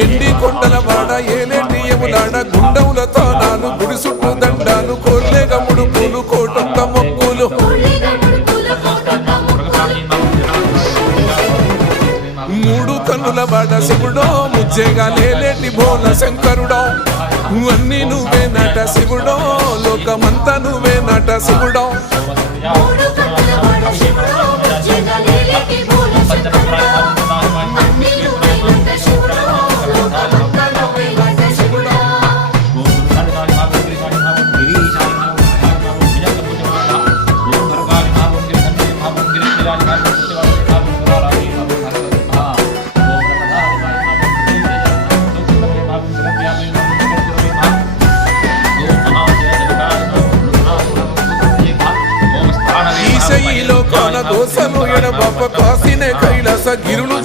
ఎండి కొండల వాడ ఏలేటి యములాడ గుండముల తానాలు గుడి చుట్టూ దండాలు కోర్లేగ ముడుపులు కోటొక్క మొక్కులు మూడు కన్నుల వాడ శివుడో ముజ్జేగా లేలేటి భోల శంకరుడో అన్నీ నువ్వే నట శివుడో లోకమంతా నువ్వే నట శివుడో దోసలు ఎడబాప కాసినే కైలాస గిరులు